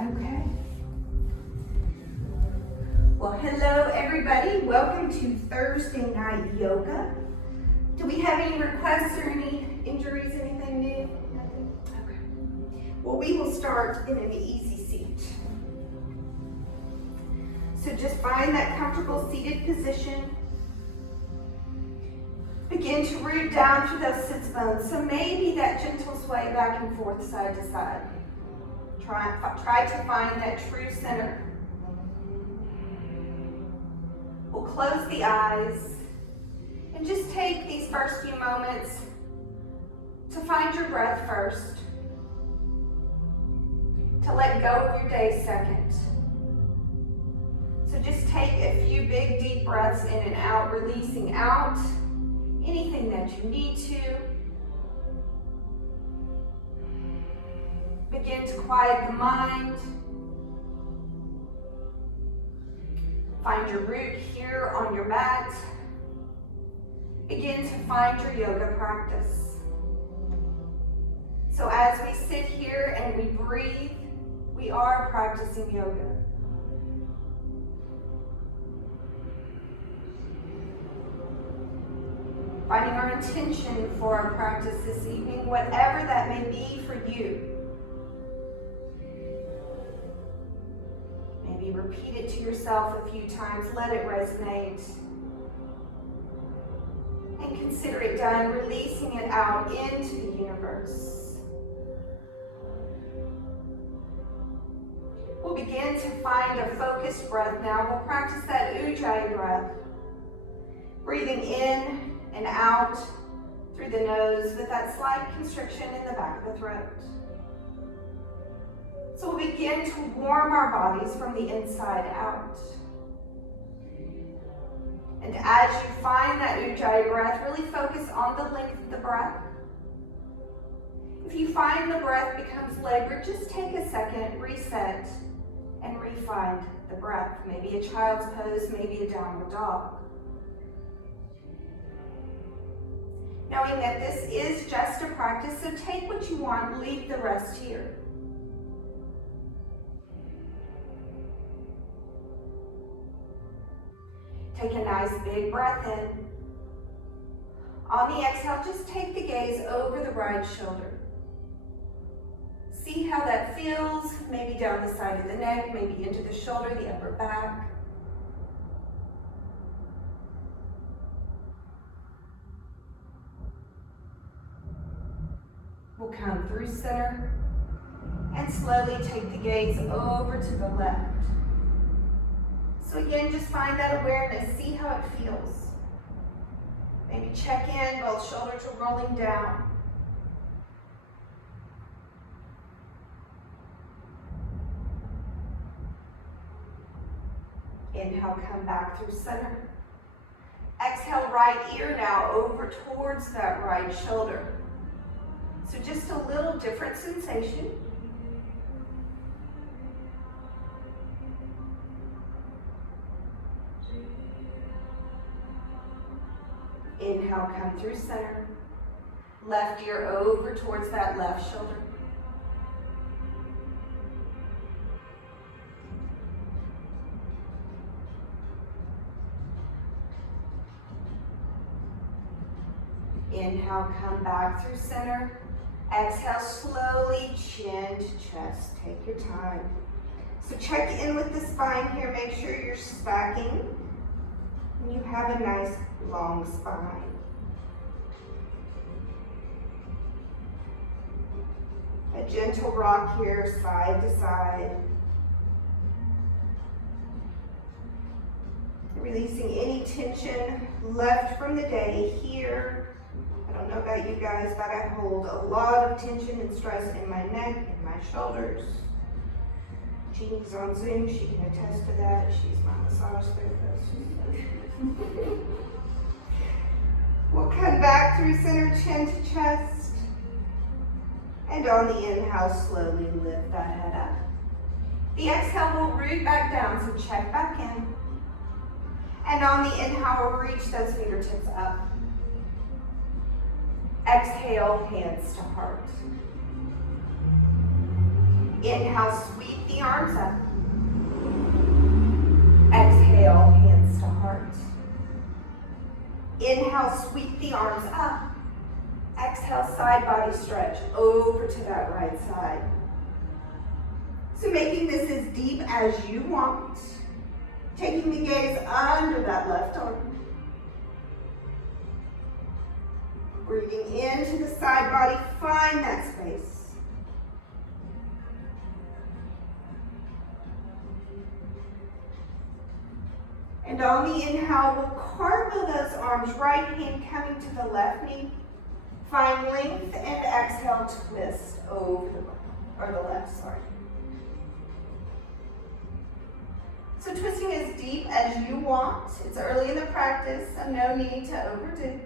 Okay. Well, hello everybody. Welcome to Thursday night yoga. Do we have any requests or any injuries, anything new? Nothing? Okay. Well, we will start in an easy seat. So just find that comfortable seated position. Begin to root down through those sits bones. So maybe that gentle sway back and forth, side to side. Try to find that true center. We'll close the eyes and just take these first few moments to find your breath first, to let go of your day second. So just take a few big deep breaths in and out, releasing out anything that you need to. Begin to quiet the mind. Find your root here on your mat. Begin to find your yoga practice. So as we sit here and we breathe, we are practicing yoga. Finding our intention for our practice this evening, whatever that may be for you. Maybe repeat it to yourself a few times, let it resonate. And consider it done, releasing it out into the universe. We'll begin to find a focused breath now. We'll practice that Ujjayi breath. Breathing in and out through the nose with that slight constriction in the back of the throat. So we'll begin to warm our bodies from the inside out. And as you find that Ujjayi breath, really focus on the length of the breath. If you find the breath becomes labored, just take a second, reset, and re-find the breath. Maybe a child's pose, maybe a downward dog. Knowing that this is just a practice, so take what you want, leave the rest here. Take a nice big breath in. On the exhale, just take the gaze over the right shoulder. See how that feels, maybe down the side of the neck, maybe into the shoulder, the upper back. We'll come through center and slowly take the gaze over to the left. So again, just find that awareness, see how it feels. Maybe check in, both shoulders are rolling down. Inhale, come back through center. Exhale, right ear now over towards that right shoulder. So just a little different sensation. Inhale, come through center. Left ear over towards that left shoulder. Inhale, come back through center. Exhale, slowly chin to chest. Take your time. So check in with the spine here. Make sure you're stacking. And you have a nice long spine. A gentle rock here, side to side. Releasing any tension left from the day here. I don't know about you guys, but I hold a lot of tension and stress in my neck and my shoulders. Jeannie's on Zoom, she can attest to that. She's my massage therapist. We'll come back through center, chin to chest. And on the inhale, slowly lift that head up. The exhale will root back down, so check back in. And on the inhale, we'll reach those fingertips up. Exhale, hands to heart. Inhale, sweep the arms up. Exhale, hands to heart. Inhale, sweep the arms up. Exhale, side body stretch over to that right side. So making this as deep as you want. Taking the gaze under that left arm. Breathing into the side body, find that space. And on the inhale, we'll cartwheel those arms, right hand coming to the left knee. Find length and exhale, twist over the left, sorry. So twisting as deep as you want. It's early in the practice, so no need to overdo.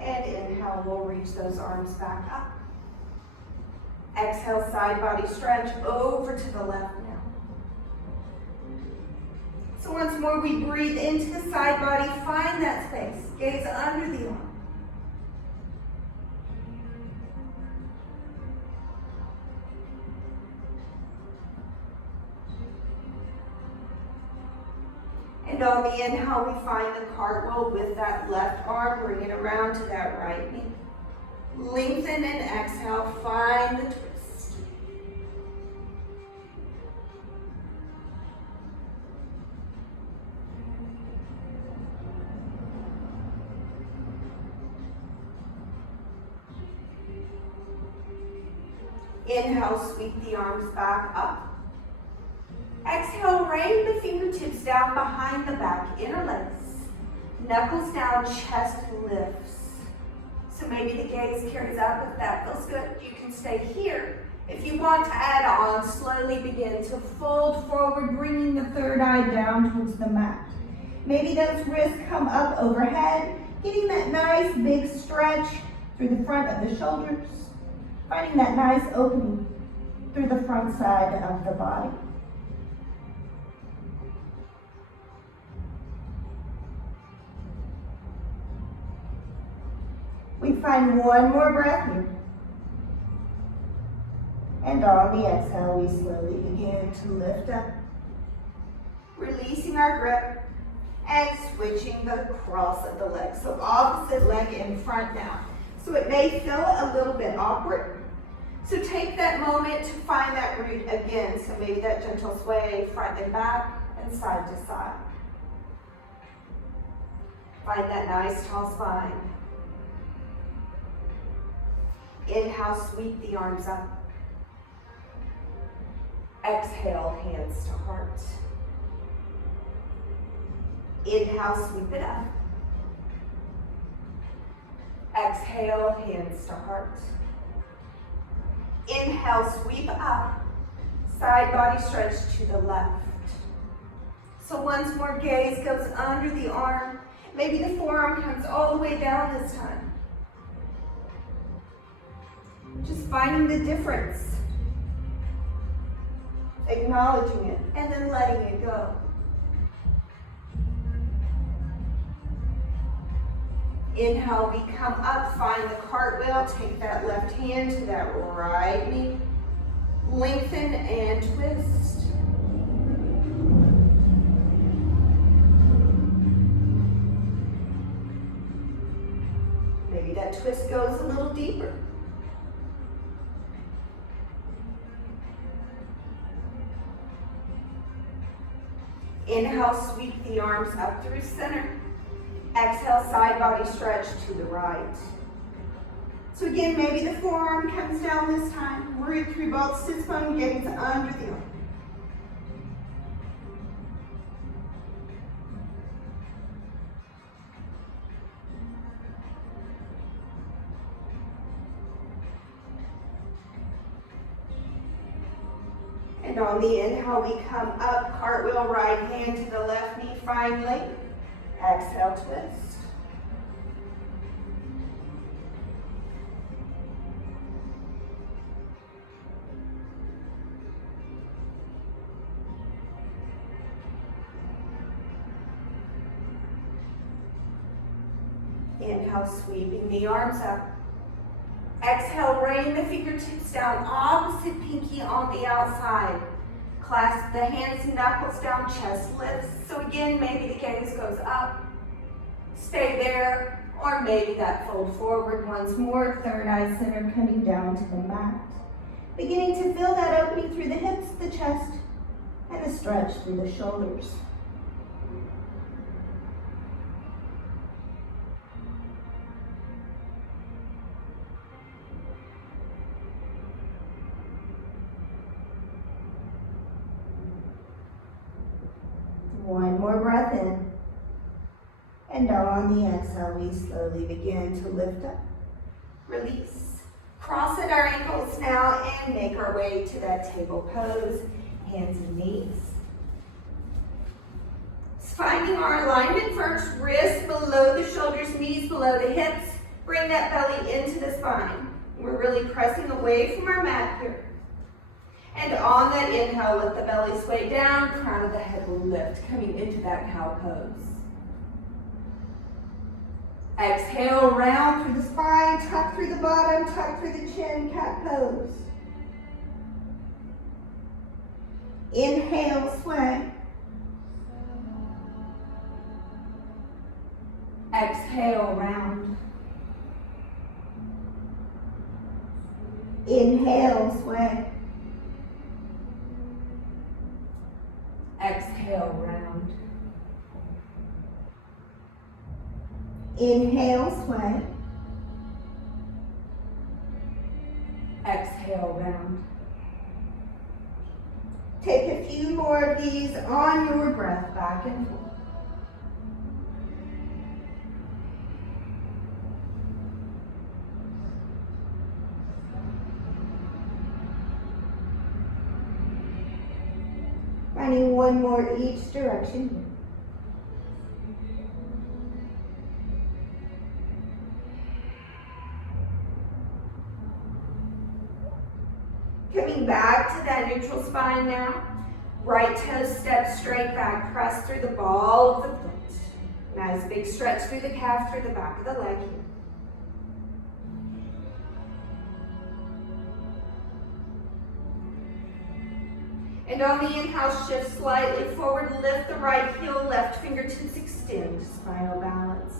And inhale, we'll reach those arms back up. Exhale, side body stretch over to the left now. So once more, we breathe into the side body, find that space, gaze under the arm. And on the inhale, we find the cartwheel with that left arm, bring it around to that right knee. Lengthen and exhale, find the twist. Inhale, sweep the arms back up. Exhale, rain the fingertips down behind the back, interlace. Knuckles down, chest lifts. So maybe the gaze carries up. If that feels good, you can stay here. If you want to add on, slowly begin to fold forward, bringing the third eye down towards the mat. Maybe those wrists come up overhead, getting that nice big stretch through the front of the shoulders, finding that nice opening through the front side of the body. We find one more breath here. And on the exhale, we slowly begin to lift up. Releasing our grip and switching the cross of the legs. So opposite leg in front now. So it may feel a little bit awkward. So take that moment to find that root again. So maybe that gentle sway front and back and side to side. Find that nice tall spine. Inhale, sweep the arms up. Exhale, hands to heart. Inhale, sweep it up. Exhale, hands to heart. Inhale, sweep up. Side body stretch to the left. So once more, gaze goes under the arm. Maybe the forearm comes all the way down this time. Just finding the difference. Acknowledging it and then letting it go. Inhale, we come up, find the cartwheel, take that left hand to that right knee. Lengthen and twist. Maybe that twist goes a little deeper. Inhale, sweep the arms up through center. Exhale, side body stretch to the right. So again, maybe the forearm comes down this time. Root through both sits bone, gaze under the arm. And on the inhale, we come up, cartwheel, right hand to the left knee, find length. Exhale, twist. Inhale, sweeping the arms up. Exhale, rain the fingertips down, opposite pinky on the outside. Clasp the hands, knuckles down, chest lifts. So again, maybe the gaze goes up. Stay there, or maybe that fold forward once more. Third eye center coming down to the mat. Beginning to feel that opening through the hips, the chest, and a stretch through the shoulders. One more breath in. And on the exhale, we slowly begin to lift up. Release. Cross at our ankles now and make our way to that table pose. Hands and knees. Finding our alignment first. Wrists below the shoulders, knees below the hips. Bring that belly into the spine. We're really pressing away from our mat here. And on that inhale, let the belly sway down, crown of the head will lift, coming into that cow pose. Exhale, round through the spine, tuck through the bottom, tuck through the chin, cat pose. Inhale, sway. Exhale, round. Inhale, sway. Exhale, round. Inhale, sway. Exhale, round. Take a few more of these on your breath, back and forth. Finding one more each direction. Coming back to that neutral spine now. Right toe step straight back, press through the ball of the foot. Nice big stretch through the calf, through the back of the leg here. And on the inhale, shift slightly forward, lift the right heel, left fingertips extend, spinal balance.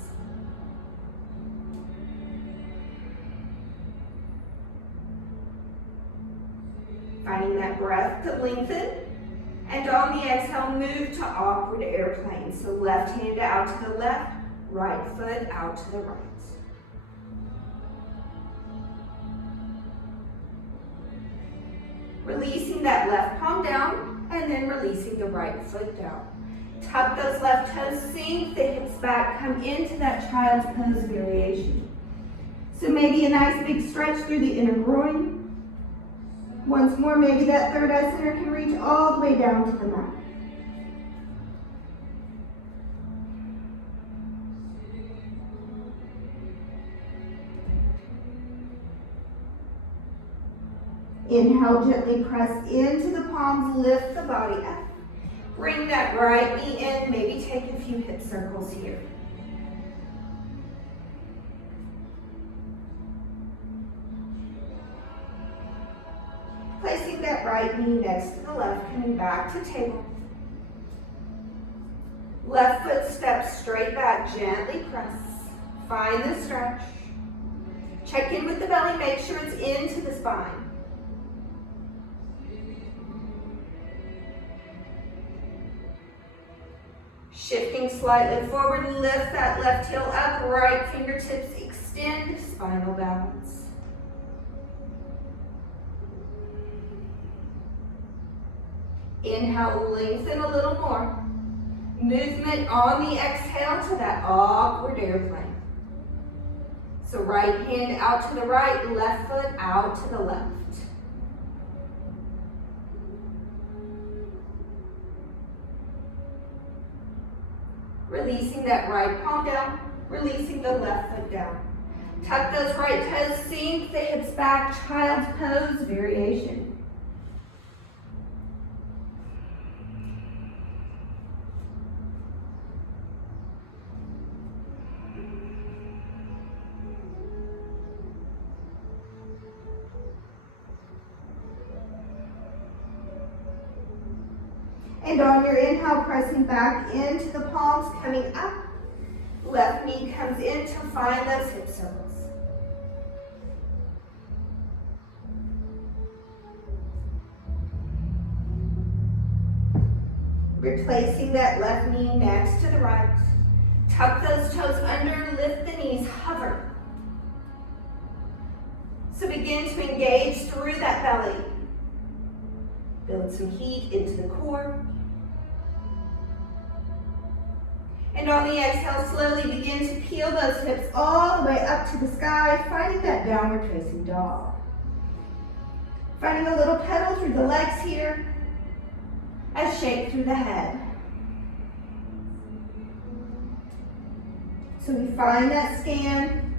Finding that breath to lengthen. And on the exhale, move to awkward airplane. So left hand out to the left, right foot out to the right. Releasing that left palm down, and then releasing the right foot down. Tuck those left toes, sink the hips back, come into that child's pose variation. So maybe a nice big stretch through the inner groin. Once more, maybe that third eye center can reach all the way down to the mat. Inhale, gently press into the palms, lift the body up. Bring that right knee in, maybe take a few hip circles here. Placing that right knee next to the left, coming back to table. Left foot steps straight back, gently press. Find the stretch. Check in with the belly, make sure it's into the spine. Shifting slightly forward, lift that left heel up, right fingertips extend, spinal balance. Inhale, lengthen a little more. Movement on the exhale to that awkward airplane. So right hand out to the right, left foot out to the left. Releasing that right palm down, releasing the left foot down. Tuck those right toes, sink the hips back, child's pose variation. And on your inhale, pressing back into the palms, coming up. Left knee comes in to find those hip circles. Replacing that left knee next to the right. Tuck those toes under, lift the knees, hover. So begin to engage through that belly. Build some heat into the core. And on the exhale, slowly begin to peel those hips all the way up to the sky, finding that downward facing dog. Finding a little pedal through the legs here, a shake through the head. So we find that scan,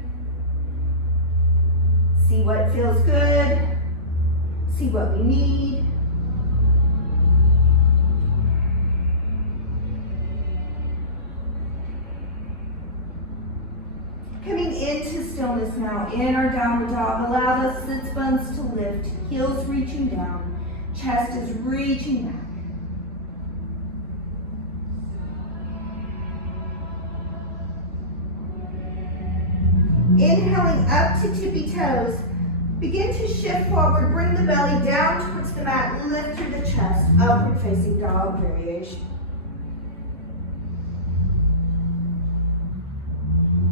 see what feels good, see what we need. Coming into stillness now in our downward dog. Allow those sits bones to lift, heels reaching down, chest is reaching back. Inhaling up to tippy toes. Begin to shift forward, bring the belly down towards the mat, lift through the chest, upward facing dog variation.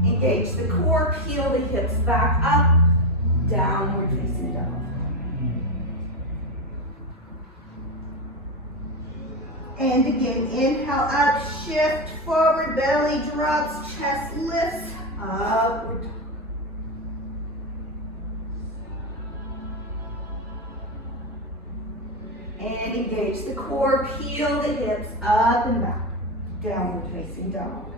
Engage the core, peel the hips back up, downward facing dog. And again, inhale up, shift forward, belly drops, chest lifts, upward dog. And engage the core, peel the hips up and back, downward facing dog.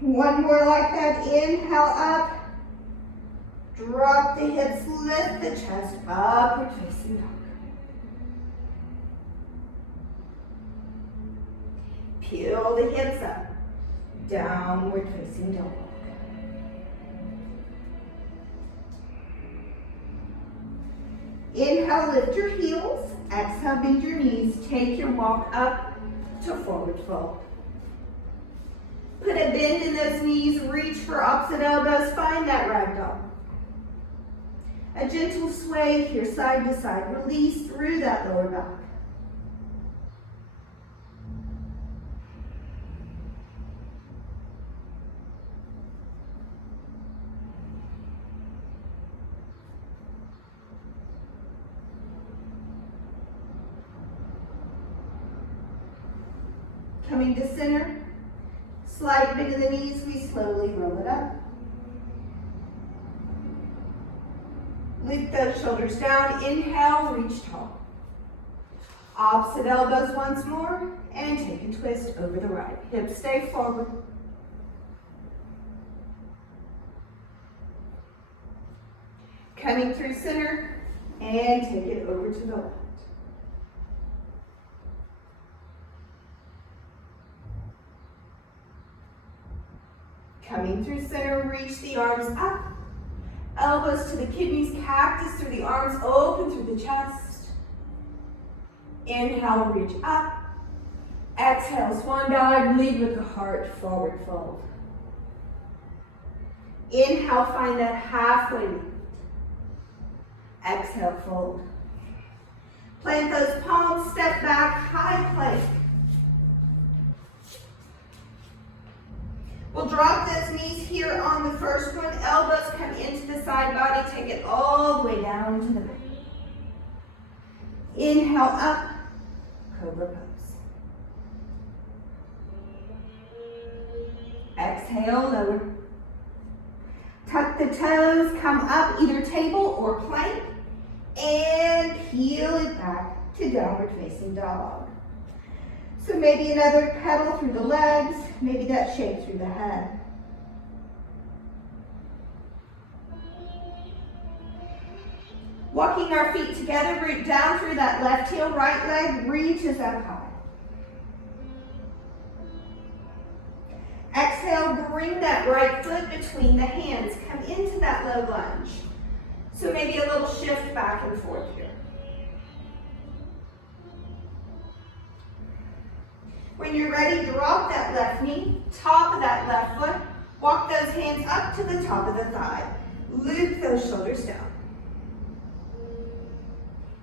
One more like that. Inhale up. Drop the hips, lift the chest, upward facing dog. Peel the hips up, downward facing dog. Inhale, lift your heels. Exhale, bend your knees. Take your walk up to forward fold. Put a bend in those knees, reach for opposite elbows, find that ragdoll. A gentle sway here, side to side. Release through that lower back. Coming to center. Slight bend in the knees, we slowly roll it up. Lift those shoulders down, inhale, reach tall. Opposite elbows once more, and take a twist over the right. Hips stay forward. Coming through center, and take it over to the left. Coming through center, reach the arms up. Elbows to the kidneys, cactus through the arms, open through the chest. Inhale, reach up. Exhale, swan dive, lead with the heart, forward fold. Inhale, find that halfway lift. Exhale, fold. Plant those palms, step back, high plank. We'll drop those knees here on the first one. Elbows come into the side body. Take it all the way down to the back. Inhale up, cobra pose. Exhale, lower. Tuck the toes, come up, either table or plank, and peel it back to downward facing dog. So maybe another pedal through the legs, maybe that shake through the head. Walking our feet together, root down through that left heel, right leg reaches up high. Exhale, bring that right foot between the hands. Come into that low lunge. So maybe a little shift back and forth here. When you're ready, drop that left knee, top of that left foot. Walk those hands up to the top of the thigh. Loop those shoulders down.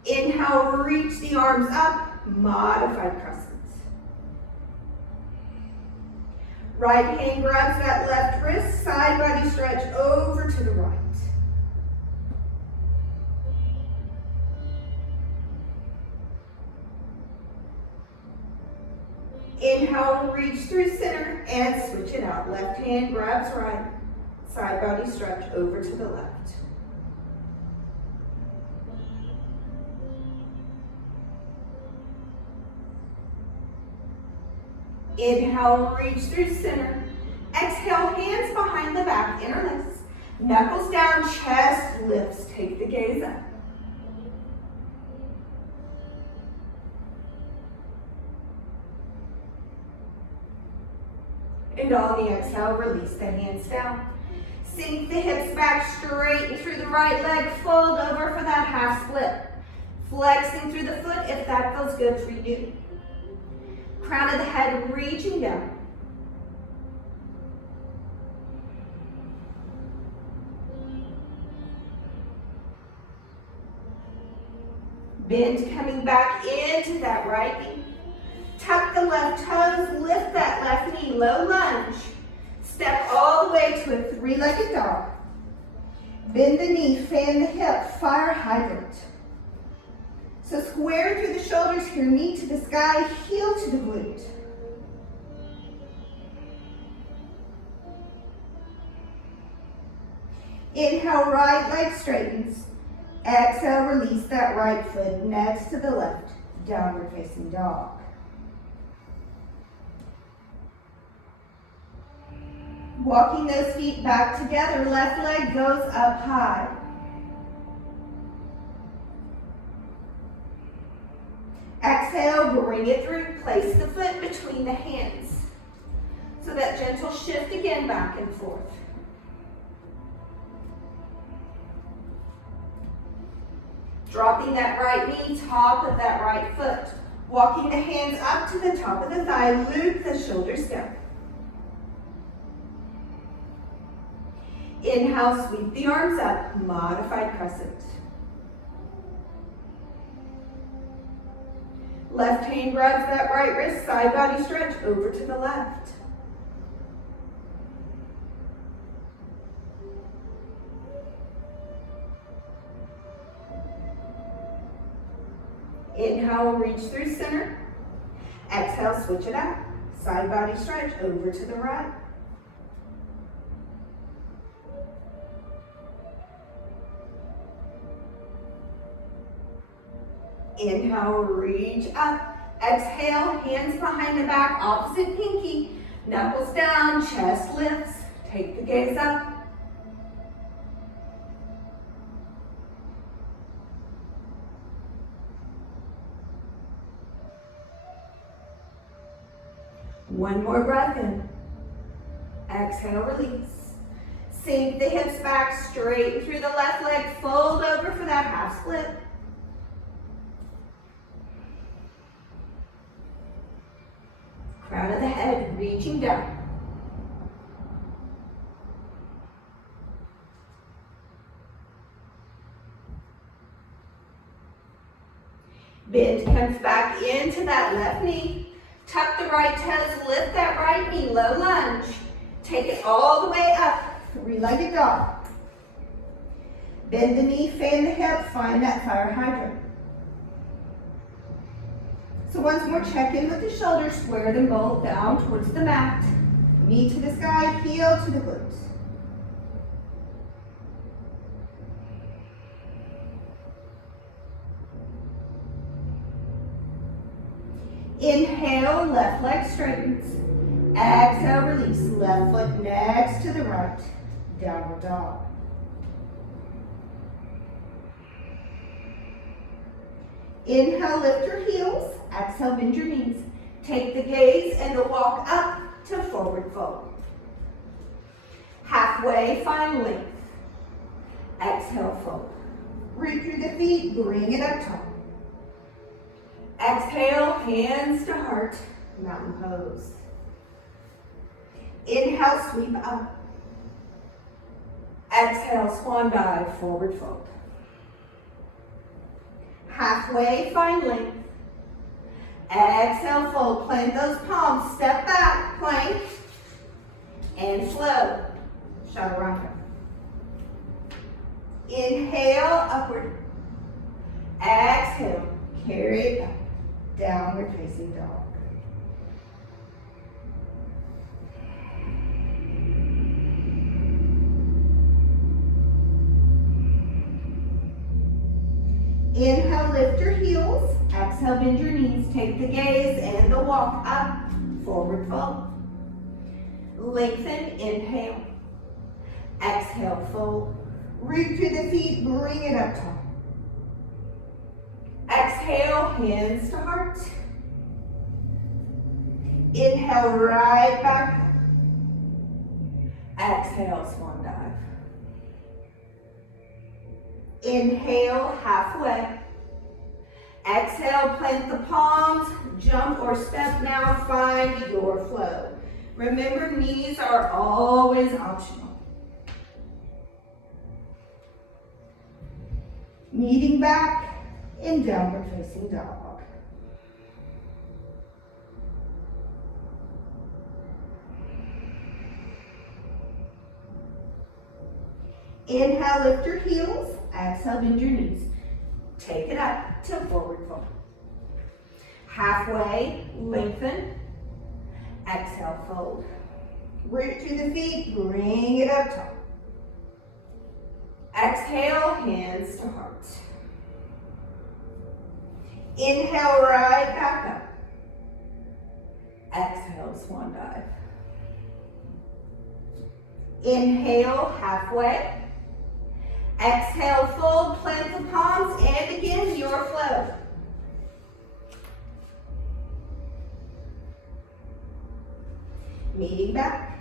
Inhale, reach the arms up, modified crescents. Right hand grabs that left wrist, side body stretch over to the right. Inhale, reach through center and switch it out. Left hand grabs right, side body stretch over to the left. Inhale, reach through center. Exhale, hands behind the back, interlace. Knuckles down, chest lifts. Take the gaze up. And on the exhale, release the hands down. Sink the hips back, straighten through the right leg, fold over for that half split. Flexing through the foot if that feels good for you. Crown of the head reaching down. Bend coming back into that right knee. Tuck the left toes, lift that left knee, low lunge. Step all the way to a three-legged dog. Bend the knee, fan the hip, fire hydrant. So square through the shoulders here, knee to the sky, heel to the glute. Inhale, right leg straightens. Exhale, release that right foot next to the left, downward facing dog. Walking those feet back together, left leg goes up high. Exhale, bring it through. Place the foot between the hands. So that gentle shift again back and forth. Dropping that right knee, top of that right foot. Walking the hands up to the top of the thigh, loop the shoulders down. Inhale, sweep the arms up, modified crescent. Left hand grabs that right wrist, side body stretch over to the left. Inhale, reach through center. Exhale, switch it out. Side body stretch over to the right. Inhale, reach up. Exhale, hands behind the back, opposite pinky. Knuckles down, chest lifts. Take the gaze up. One more breath in. Exhale, release. Sink the hips back, straighten through the left leg, fold over for that half split. Crown of the head, reaching down. Bend comes back into that left knee. Tuck the right toes, lift that right knee, low lunge. Take it all the way up, three-legged dog. Bend the knee, fan the hip, find that fire hydrant. So once more, check in with the shoulders, square them both down towards the mat. Knee to the sky, heel to the glutes. Inhale, left leg straightens. Exhale, release. Left foot next to the right. Downward dog. Inhale, lift your heels. Exhale, bend your knees. Take the gaze and the walk up to forward fold. Halfway, find length. Exhale, fold. Root through the feet, bring it up top. Exhale, hands to heart. mountain pose. Inhale, sweep up. Exhale, swan dive, forward fold. Halfway, find length. Exhale, fold, plant those palms, step back, plank, and flow. Chaturanga. Inhale, upward. Exhale, carry it back. Downward facing dog. Inhale, lift your heels. Exhale, bend your knees. Take the gaze and the walk up. Forward fold. Lengthen, inhale. Exhale, fold. Root through the feet, bring it up top. Exhale, hands to heart. Inhale, right back up. Exhale, swan dive. Inhale, halfway. Exhale, plant the palms, jump or step now, find your flow. Remember, knees are always optional. Meeting back in downward facing dog. Inhale, lift your heels. Exhale, bend your knees. Take it up to forward fold. Halfway, lengthen. Exhale, fold. Root through the feet, bring it up top. Exhale, hands to heart. Inhale, right back up. Exhale, swan dive. Inhale, halfway. Exhale, fold, plant the palms, and again, your flow. Meeting back,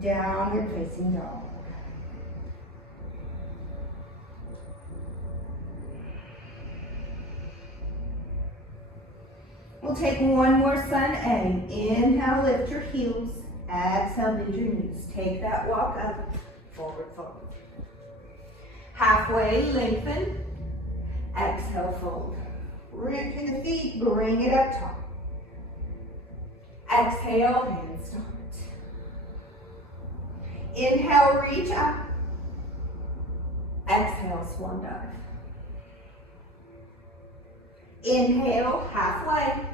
downward facing dog. We'll take one more sun A. Inhale, lift your heels. Exhale, bend your knees. Take that walk up, forward fold. Halfway, lengthen. Exhale, fold. Root through the feet, bring it up top. Exhale, hands to heart. Inhale, reach up. Exhale, swan dive. Inhale, halfway.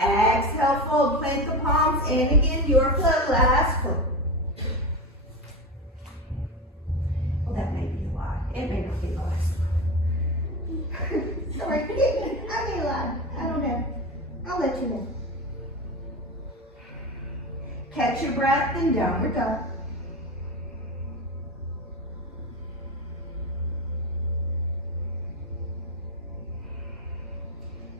Exhale, fold, plant the palms, and again, your flow, last flow. Well, that may be a lie. It may not be the last one. Sorry, forgive me. I may lie. I don't know. I'll let you know. Catch your breath and downward dog.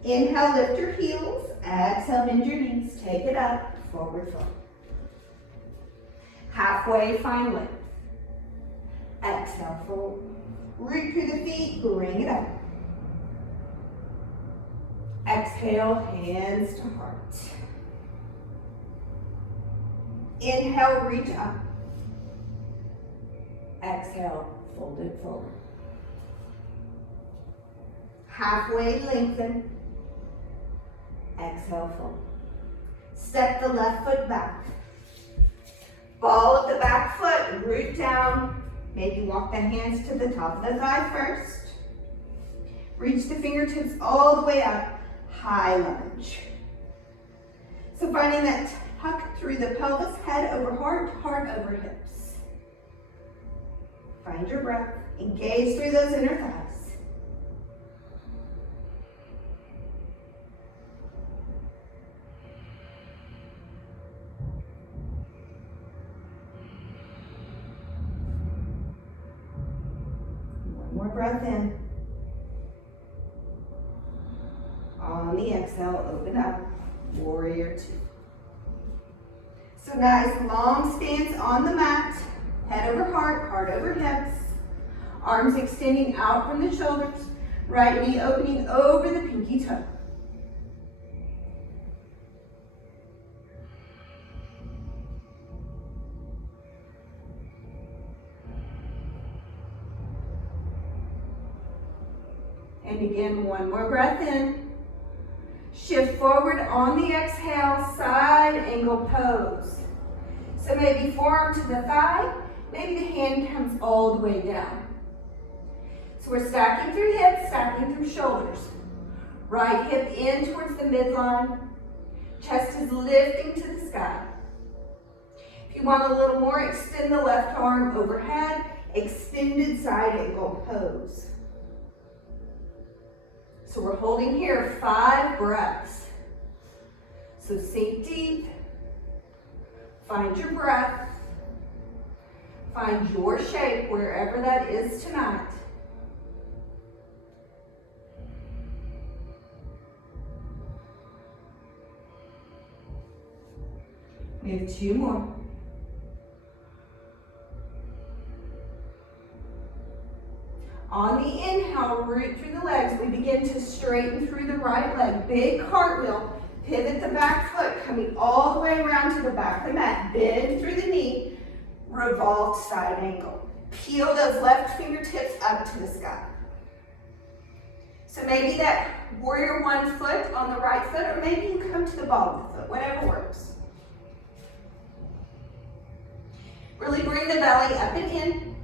Inhale, lift your heels. Exhale, bend your knees. Take it up, forward fold. Halfway, find length. Exhale, fold. Root through the feet, bring it up. Exhale, hands to heart. Inhale, reach up. Exhale, fold it forward. Halfway, lengthen. Exhale, fold. Step the left foot back. Ball of the back foot, root down. Maybe walk the hands to the top of the thigh first. Reach the fingertips all the way up. High lunge. So finding that tuck through the pelvis, head over heart, heart over hips. Find your breath. Engage through those inner thighs. One more breath in. On the exhale, open up, warrior two. So nice long stance on the mat, head over heart, heart over hips, arms extending out from the shoulders, right knee opening over the pinky toe. And again, one more breath in. Shift forward on the exhale, side angle pose. So maybe forearm to the thigh, maybe the hand comes all the way down. So we're stacking through hips, stacking through shoulders. Right hip in towards the midline. Chest is lifting to the sky. If you want a little more, extend the left arm overhead, extended side angle pose. So we're holding here 5 breaths. So sink deep, find your breath, find your shape wherever that is tonight. We have 2 more. On the inhale, root through the legs. We begin to straighten through the right leg. Big cartwheel. Pivot the back foot, coming all the way around to the back of the mat. Bend through the knee. Revolved side angle. Peel those left fingertips up to the sky. So maybe that warrior 1 foot on the right foot, or maybe you come to the ball of the foot, whatever works. Really bring the belly up and in.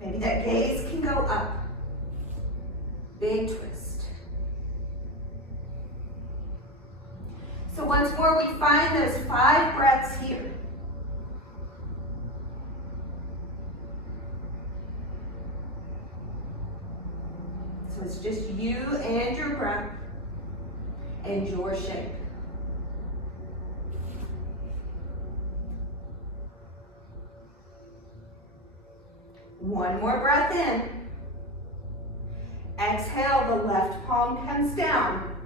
Maybe that gaze can go up. Big twist. So once more, we find those 5 breaths here. So it's just you and your breath and your shape. One more breath in. Exhale, the left palm comes down.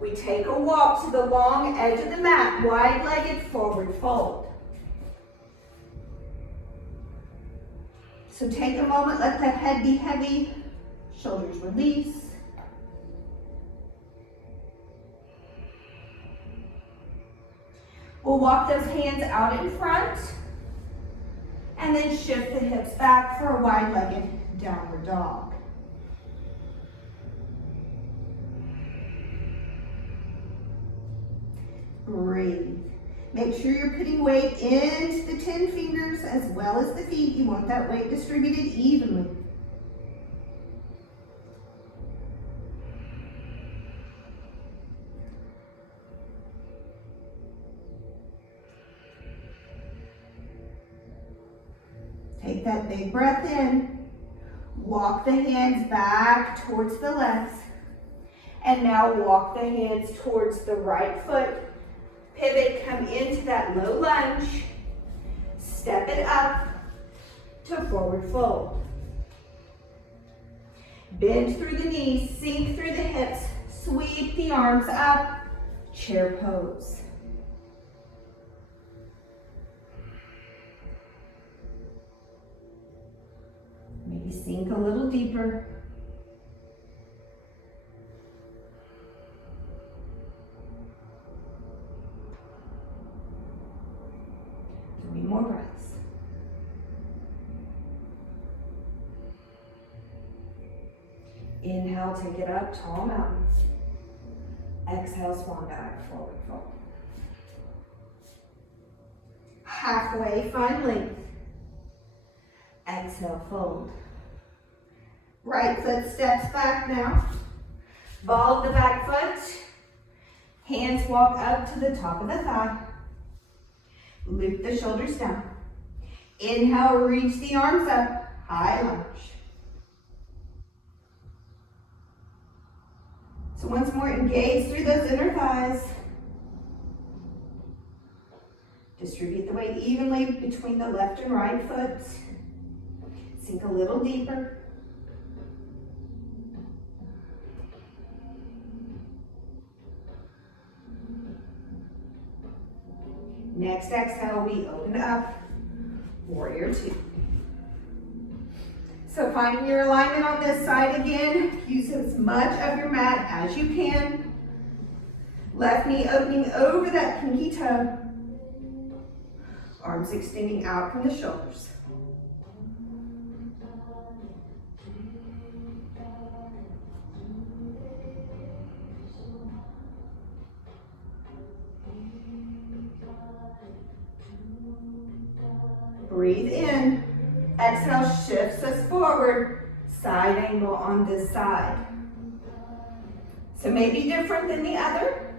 We take a walk to the long edge of the mat, wide-legged forward fold. So take a moment, let the head be heavy, shoulders release. We'll walk those hands out in front. And then shift the hips back for a wide-legged downward dog. Breathe. Make sure you're putting weight into the 10 fingers as well as the feet. You want that weight distributed evenly. Take that big breath in. Walk the hands back towards the legs. And now walk the hands towards the right foot. Pivot, come into that low lunge. Step it up to forward fold. Bend through the knees, sink through the hips, sweep the arms up, chair pose. Maybe sink a little deeper. Three more breaths. Inhale, take it up, tall mountain. Exhale, swan dive, forward fold. Halfway, find length. Exhale, fold. Right foot steps back now. Ball of the back foot. Hands walk up to the top of the thigh. Loop the shoulders down. Inhale, reach the arms up. High lunge. So once more, engage through those inner thighs. Distribute the weight evenly between the left and right foot. Sink a little deeper. Next exhale, we open up, warrior 2. So finding your alignment on this side again, use as much of your mat as you can. Left knee opening over that pinky toe. Arms extending out from the shoulders. Breathe in. Exhale, shifts us forward. Side angle on this side. So maybe different than the other.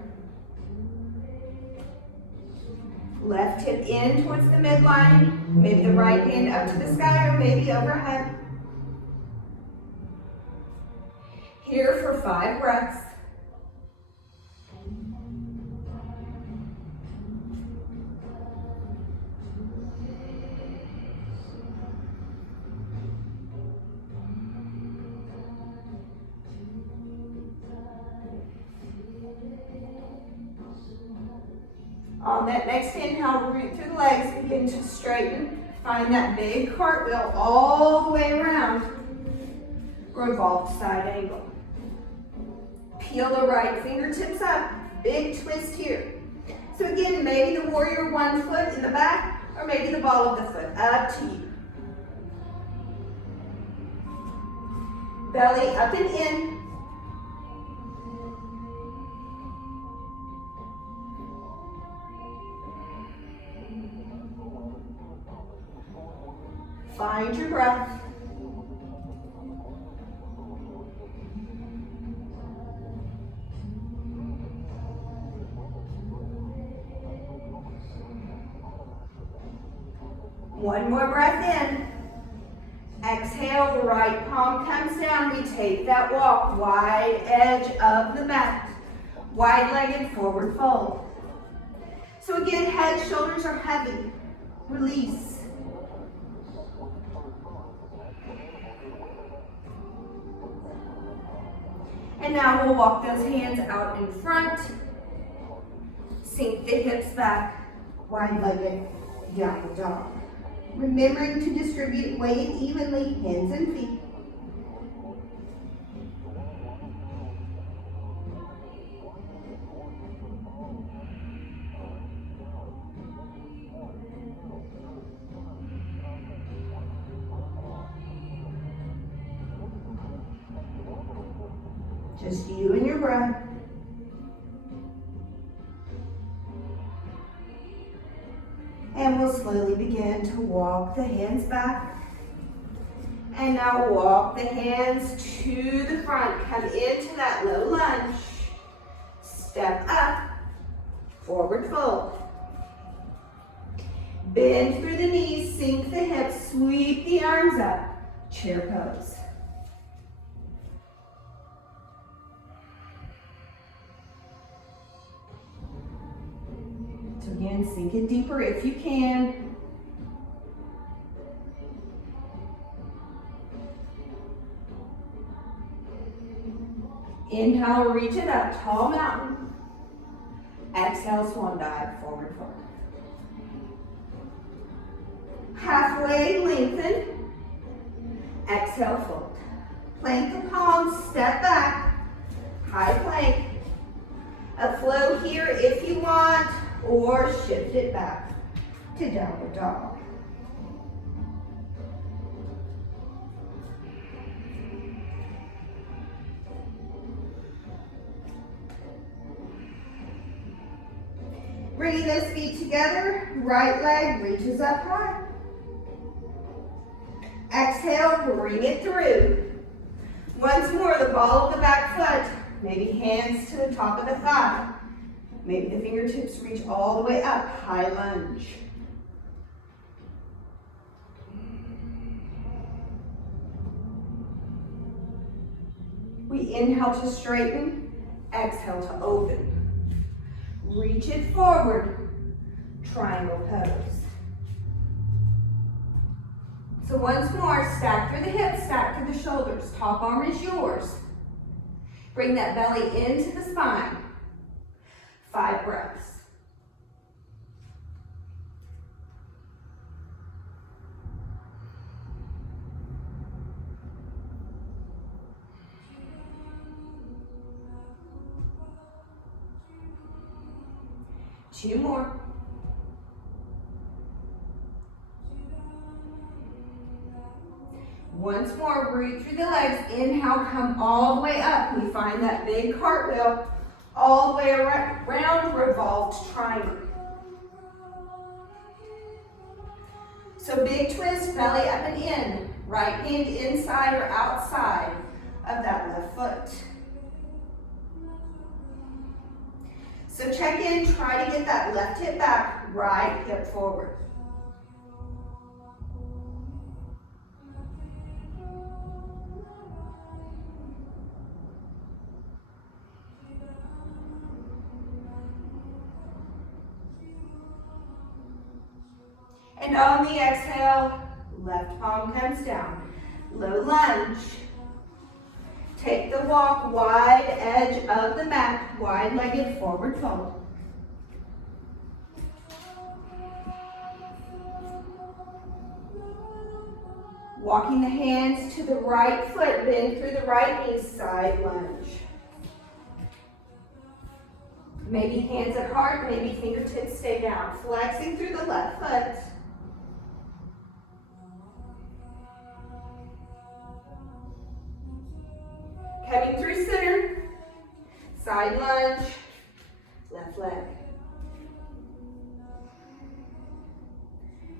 Left hip in towards the midline. Maybe the right hand up to the sky or maybe overhead. Here for 5 breaths. On that next inhale, root through the legs, begin to straighten. Find that big cartwheel all the way around. Revolved side angle. Peel the right fingertips up. Big twist here. So again, maybe the warrior 1 foot in the back, or maybe the ball of the foot. Up to you. Belly up and in. Find your breath. One more breath in. Exhale, right palm comes down. We take that walk, wide edge of the mat. Wide-legged forward fold. So again, head, shoulders are heavy. Release. And now we'll walk those hands out in front. Sink the hips back. Wide-legged downward dog. Remembering to distribute weight evenly, hands and feet. Just you and your breath. And we'll slowly begin to walk the hands back. And now walk the hands to the front. Come into that low lunge. Step up. Forward fold. Bend through the knees, sink the hips, sweep the arms up. Chair pose. So again, sink it deeper if you can. Inhale, reach it up, tall mountain. Exhale, swan dive, forward fold. Halfway, lengthen. Exhale, fold. Plank the palms, step back. High plank. A flow here if you want, or shift it back to downward dog. Bringing those feet together, right leg reaches up high. Exhale, bring it through. Once more, the ball of the back foot, maybe hands to the top of the thigh. Maybe the fingertips reach all the way up, high lunge. We inhale to straighten, exhale to open. Reach it forward, triangle pose. So once more, stack through the hips, stack through the shoulders. Top arm is yours. Bring that belly into the spine. 5 breaths. Two more. Once more, root through the legs. Inhale, come all the way up. We find that big cartwheel all the way around, revolved triangle. So big twist, belly up and in. Right hand inside or outside of that left foot. So check in, try to get that left hip back, right hip forward. And on the exhale, left palm comes down. Low lunge. Take the walk, wide edge of the mat, wide-legged forward fold. Walking the hands to the right foot, bend through the right knee, side lunge. Maybe hands at heart, maybe fingertips stay down. Flexing through the left foot. Coming through center, side lunge, left leg.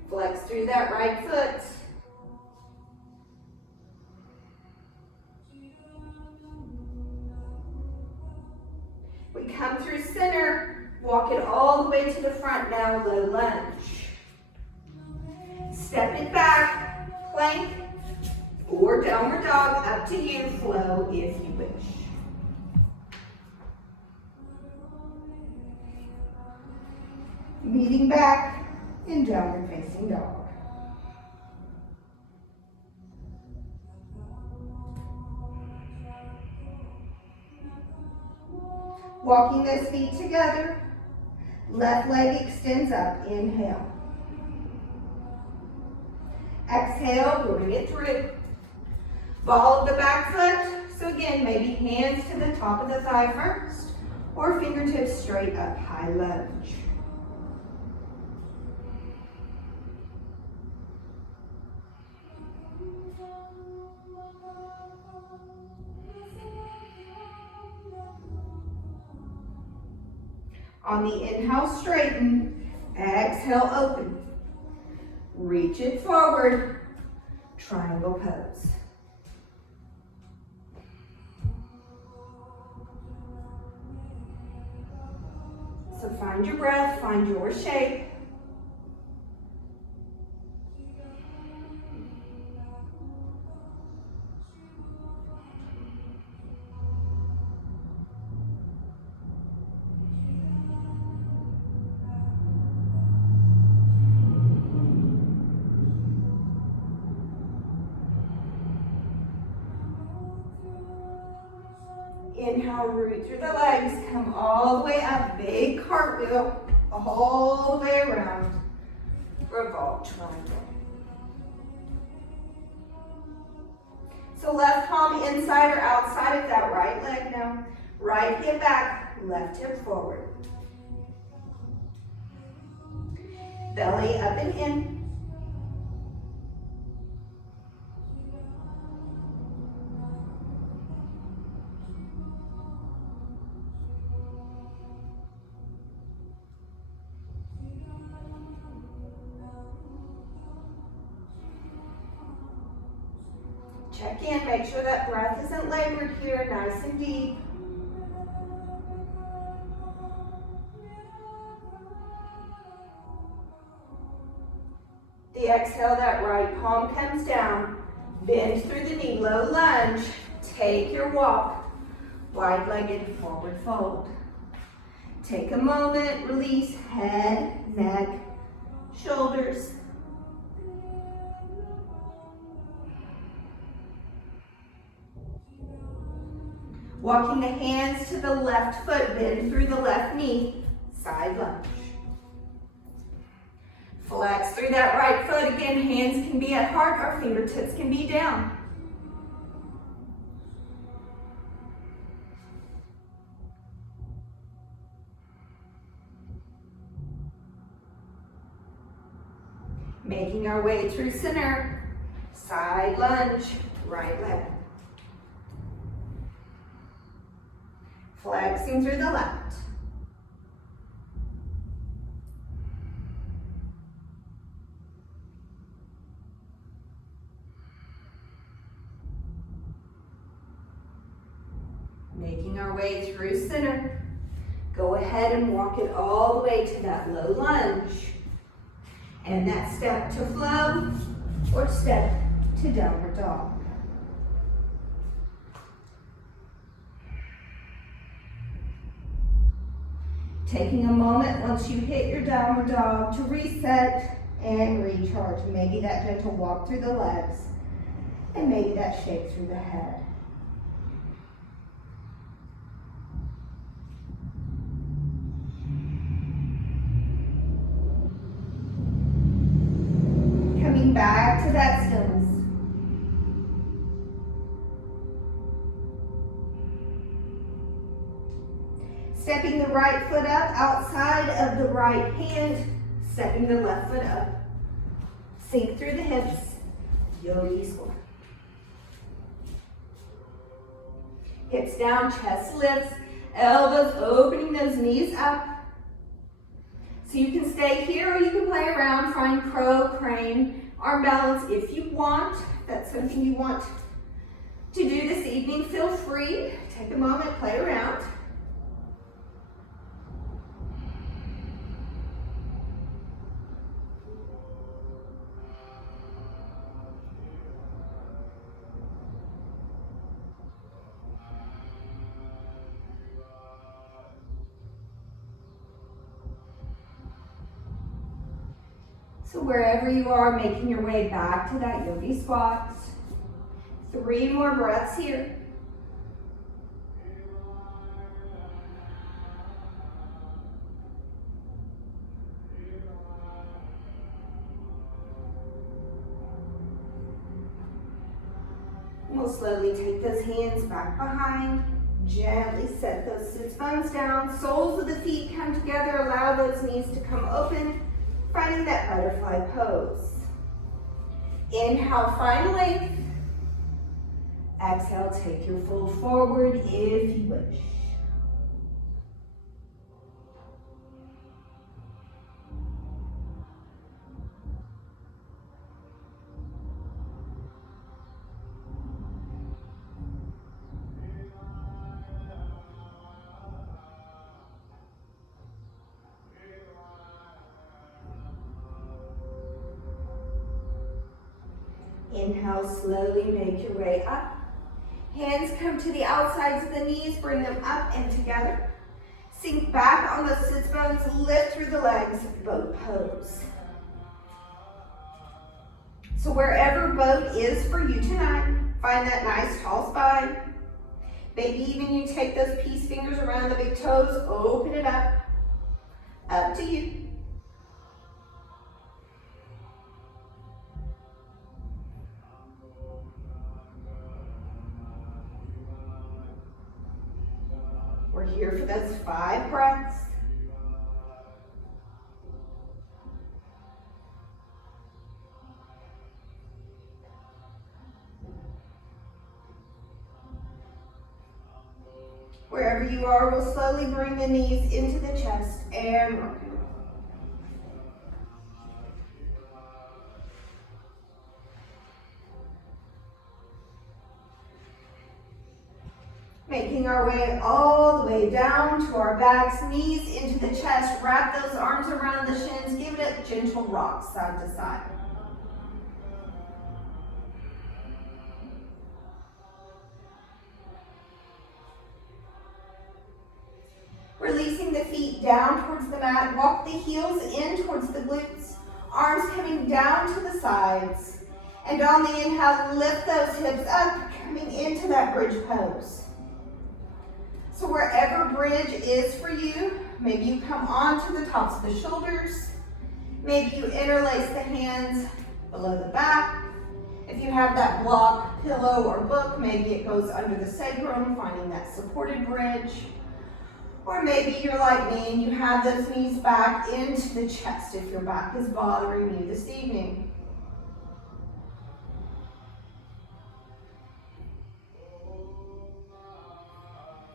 Flex through that right foot. We come through center, walk it all the way to the front now, low lunge. Step it back, plank, or downward dog, up to you, flow if you wish. Meeting back in downward facing dog. Walking those feet together, left leg extends up, inhale. Exhale, bring it through. Ball of the back foot, so again, maybe hands to the top of the thigh first, or fingertips straight up, high lunge. On the inhale, straighten. Exhale, open. Reach it forward. Triangle pose. So find your breath, find your shape. Inhale, root through the legs, come all the way up, big cartwheel, all the way around, revolve triangle. So left palm inside or outside of that right leg now. Right hip back, left hip forward. Belly up and in. Check in, make sure that breath isn't labored here, nice and deep. The exhale, that right palm comes down, bend through the knee, low lunge, take your walk, wide-legged forward fold. Take a moment, release head, neck, shoulders. Walking the hands to the left foot, bend through the left knee, side lunge. Flex through that right foot. Again, hands can be at heart or fingertips can be down. Making our way through center, side lunge, right leg. Flexing through the left. our way through center. Go ahead and walk it all the way to that low lunge. And that step to flow or step to downward dog. Taking a moment once you hit your downward dog to reset and recharge. Maybe that gentle walk through the legs and maybe that shake through the head. Coming back to that stillness. Stepping the right foot up outside of the right hand, stepping the left foot up. Sink through the hips, yogi squat. Hips down, chest lifts, elbows opening those knees up. So you can stay here or you can play around, find crow, crane, arm balance if you want. If that's something you want to do this evening, feel free. Take a moment, play around. So wherever you are, making your way back to that yogi squat. 3 more breaths here. We'll slowly take those hands back behind. Gently set those sits bones down. Soles of the feet come together. Allow those knees to come open. Finding that butterfly pose. Inhale, find length. Exhale, take your fold forward if you wish. Inhale, slowly make your way up. Hands come to the outsides of the knees, bring them up and together. Sink back on those sits bones, lift through the legs, boat pose. So wherever boat is for you tonight, find that nice tall spine. Maybe even you take those peace fingers around the big toes, open it up. Up to you. We're here for those 5 breaths. Wherever you are, we'll slowly bring the knees into the chest and rock. Making our way all the way down to our backs, knees into the chest. Wrap those arms around the shins. Give it a gentle rock side to side. Releasing the feet down towards the mat. Walk the heels in towards the glutes. Arms coming down to the sides. And on the inhale, lift those hips up, coming into that bridge pose. So wherever bridge is for you, maybe you come onto the tops of the shoulders. Maybe you interlace the hands below the back. If you have that block, pillow, or book, maybe it goes under the sacrum, finding that supported bridge. Or maybe you're like me and you have those knees back into the chest if your back is bothering you this evening.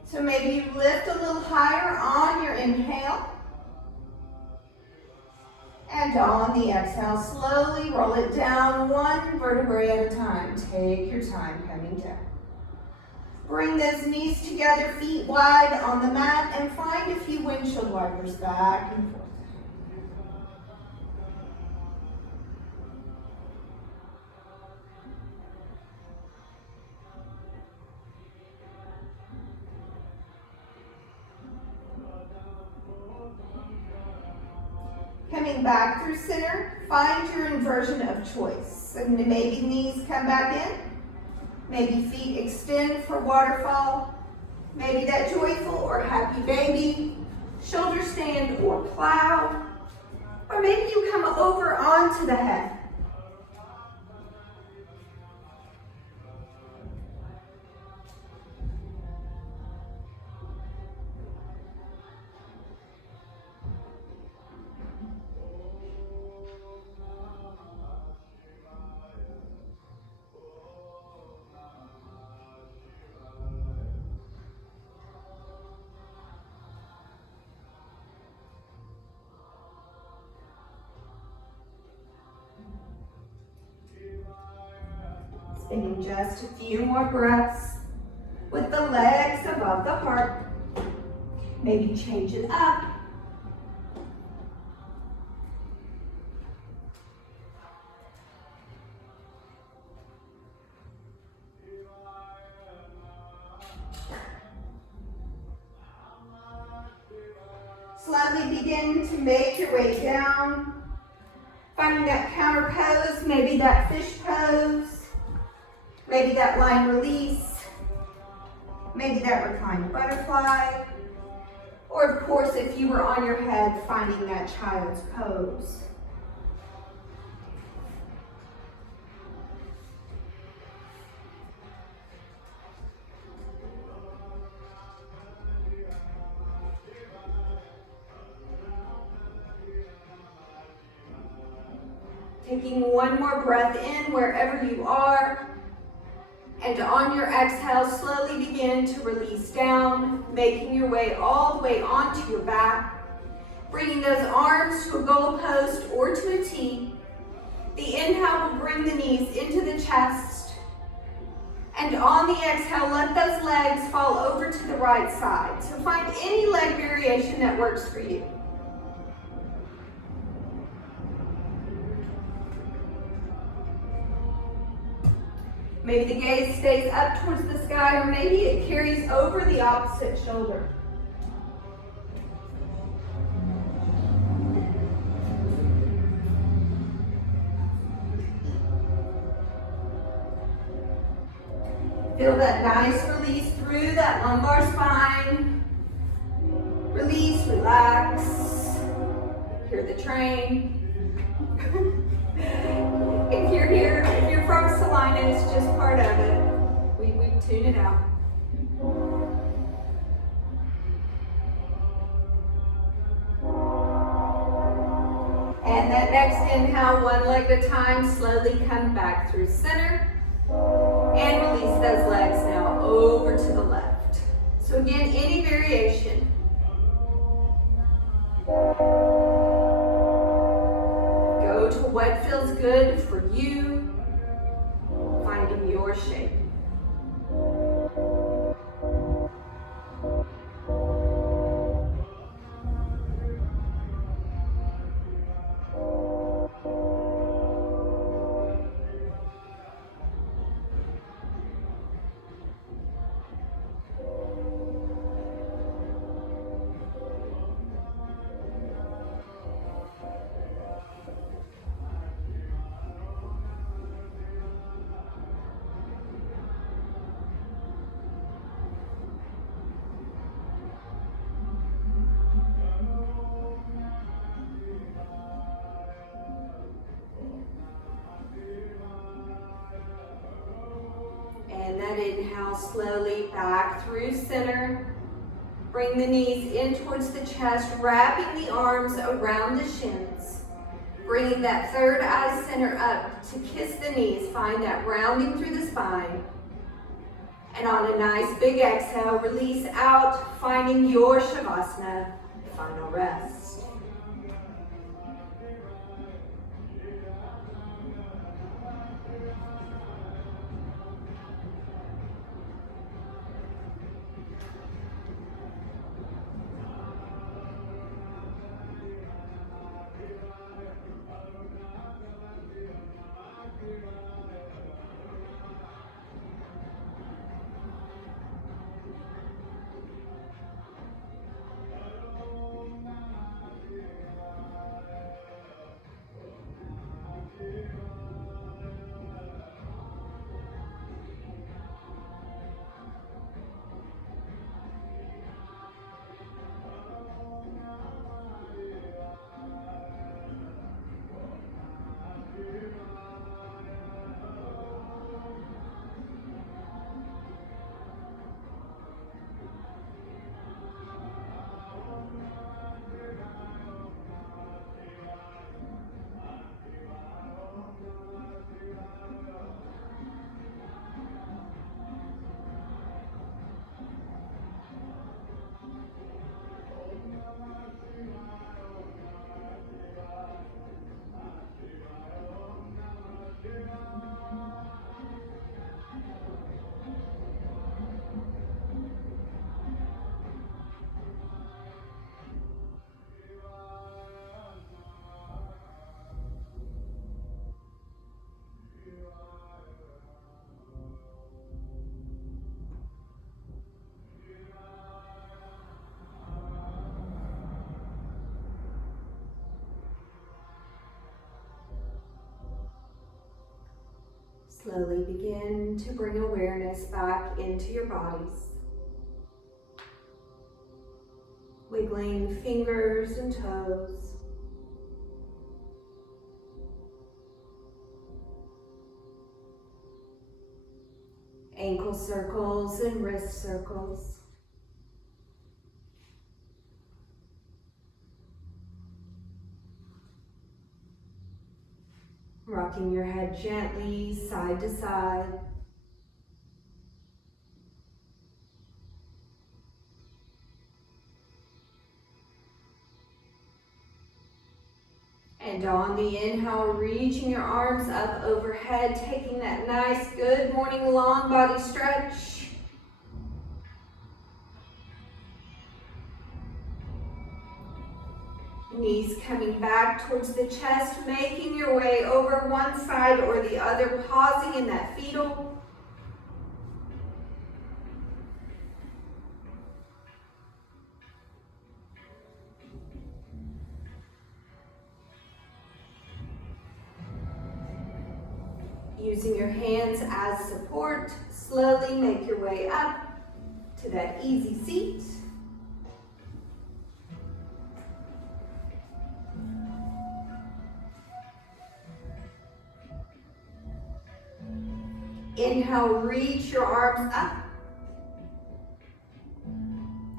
So maybe you lift a little higher on your inhale. And on the exhale, slowly roll it down 1 vertebrae at a time. Take your time coming down. Bring those knees together, feet wide on the mat, and find a few windshield wipers back and forth. Coming back through center, find your inversion of choice. So maybe knees come back in, maybe feet extend for waterfall, maybe that joyful or happy baby, shoulder stand or plow, or maybe you come over onto the head. Taking just a few more breaths with the legs above the heart. Maybe change it up. Slowly begin to make your way down. Finding that counter pose, maybe that fish pose, maybe that line release, maybe that reclined butterfly, or of course, if you were on your head, finding that child's pose. Taking one more breath in wherever you are. And on your exhale, slowly begin to release down, making your way all the way onto your back. Bringing those arms to a goal post or to a T. The inhale will bring the knees into the chest. And on the exhale, let those legs fall over to the right side. So find any leg variation that works for you. Maybe the gaze stays up towards the sky, or maybe it carries over the opposite shoulder. Feel that nice release through that lumbar spine. Release, relax. Hear the train. If you're here, if you're from Salina, it's just part of it. We tune it out. And that next inhale, one leg at a time, slowly come back through center. And release those legs now over to the left. So again, any variation. Go to what feels good for you, finding your shape. And that inhale slowly back through center. Bring the knees in towards the chest, wrapping the arms around the shins. Bringing that third eye center up to kiss the knees. Find that rounding through the spine. And on a nice big exhale, release out, finding your Shavasana, final rest. Slowly begin to bring awareness back into your bodies. Wiggling fingers and toes. Ankle circles and wrist circles. Rocking your head gently side to side. And on the inhale, reaching your arms up overhead, taking that nice, good morning long body stretch. Knees coming back towards the chest, making your way over one side or the other, pausing in that fetal. Using your hands as support, slowly make your way up to that easy seat. Inhale, reach your arms up.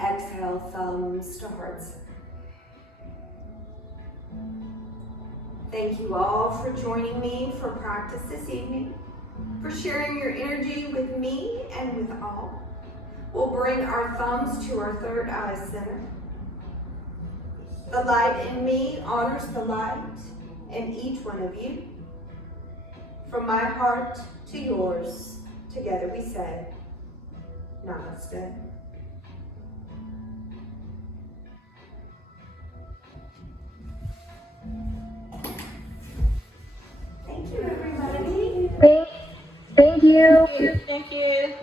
Exhale, thumbs to heart center. Thank you all for joining me for practice this evening, for sharing your energy with me and with all. We'll bring our thumbs to our third eye center. The light in me honors the light in each one of you. From my heart to yours, together we say, Namaste. Thank you, everybody. Thank you. Thank you.